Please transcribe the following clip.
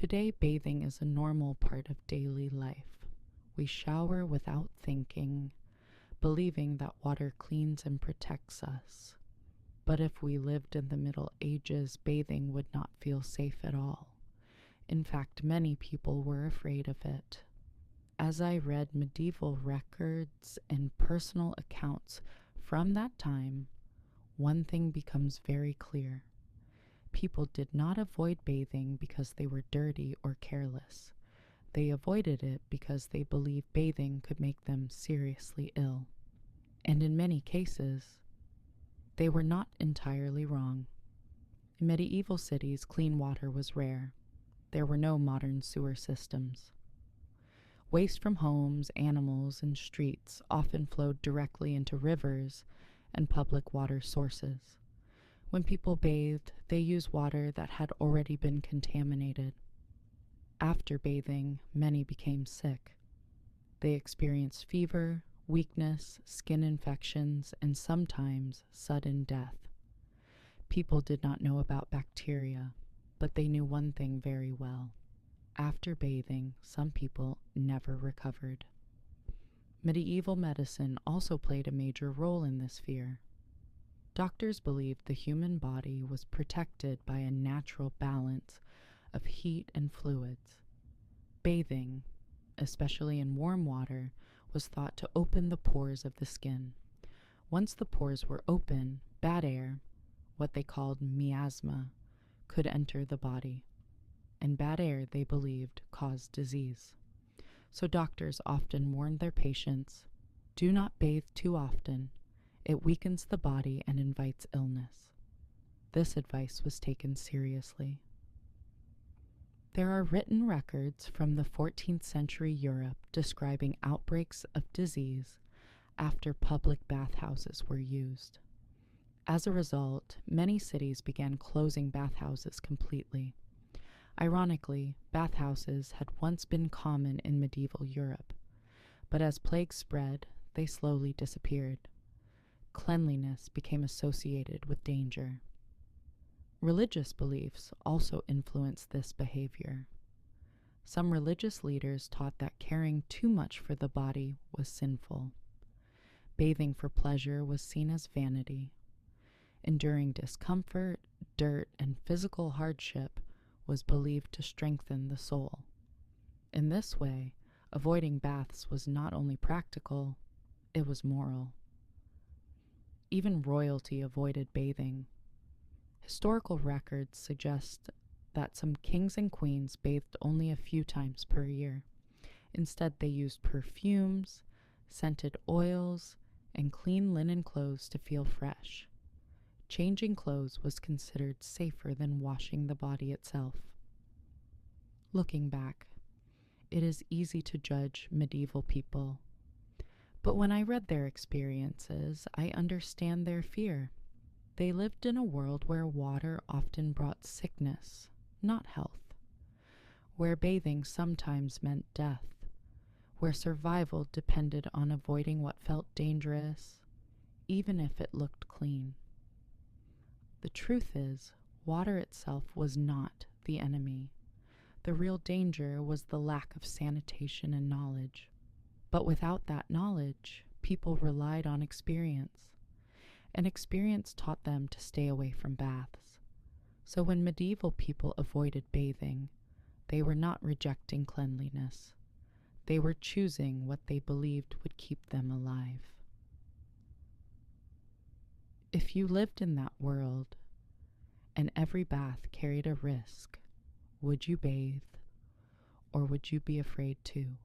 Today, bathing is a normal part of daily life. We shower without thinking, believing that water cleans and protects us. But if we lived in the Middle Ages, bathing would not feel safe at all. In fact, many people were afraid of it. As I read medieval records and personal accounts from that time, one thing becomes very clear. People did not avoid bathing because they were dirty or careless. They avoided it because they believed bathing could make them seriously ill. And in many cases, they were not entirely wrong. In medieval cities, clean water was rare. There were no modern sewer systems. Waste from homes, animals, and streets often flowed directly into rivers and public water sources. When people bathed, they used water that had already been contaminated. After bathing, many became sick. They experienced fever, weakness, skin infections, and sometimes sudden death. People did not know about bacteria, but they knew one thing very well. After bathing, some people never recovered. Medieval medicine also played a major role in this fear. Doctors believed the human body was protected by a natural balance of heat and fluids. Bathing, especially in warm water, was thought to open the pores of the skin. Once the pores were open, bad air, what they called miasma, could enter the body. And bad air, they believed, caused disease. So doctors often warned their patients, do not bathe too often. It weakens the body and invites illness. This advice was taken seriously. There are written records from the 14th century Europe describing outbreaks of disease after public bathhouses were used. As a result, many cities began closing bathhouses completely. Ironically, bathhouses had once been common in medieval Europe, but as plague spread, they slowly disappeared. Cleanliness became associated with danger. Religious beliefs also influenced this behavior. Some religious leaders taught that caring too much for the body was sinful. Bathing for pleasure was seen as vanity. Enduring discomfort, dirt, and physical hardship was believed to strengthen the soul. In this way, avoiding baths was not only practical, it was moral. Even royalty avoided bathing. Historical records suggest that some kings and queens bathed only a few times per year. Instead, they used perfumes, scented oils, and clean linen clothes to feel fresh. Changing clothes was considered safer than washing the body itself. Looking back, it is easy to judge medieval people. But when I read their experiences, I understand their fear. They lived in a world where water often brought sickness, not health, where bathing sometimes meant death, where survival depended on avoiding what felt dangerous, even if it looked clean. The truth is, water itself was not the enemy. The real danger was the lack of sanitation and knowledge. But without that knowledge, people relied on experience, and experience taught them to stay away from baths. So when medieval people avoided bathing, they were not rejecting cleanliness. They were choosing what they believed would keep them alive. If you lived in that world, and every bath carried a risk, would you bathe, or would you be afraid too?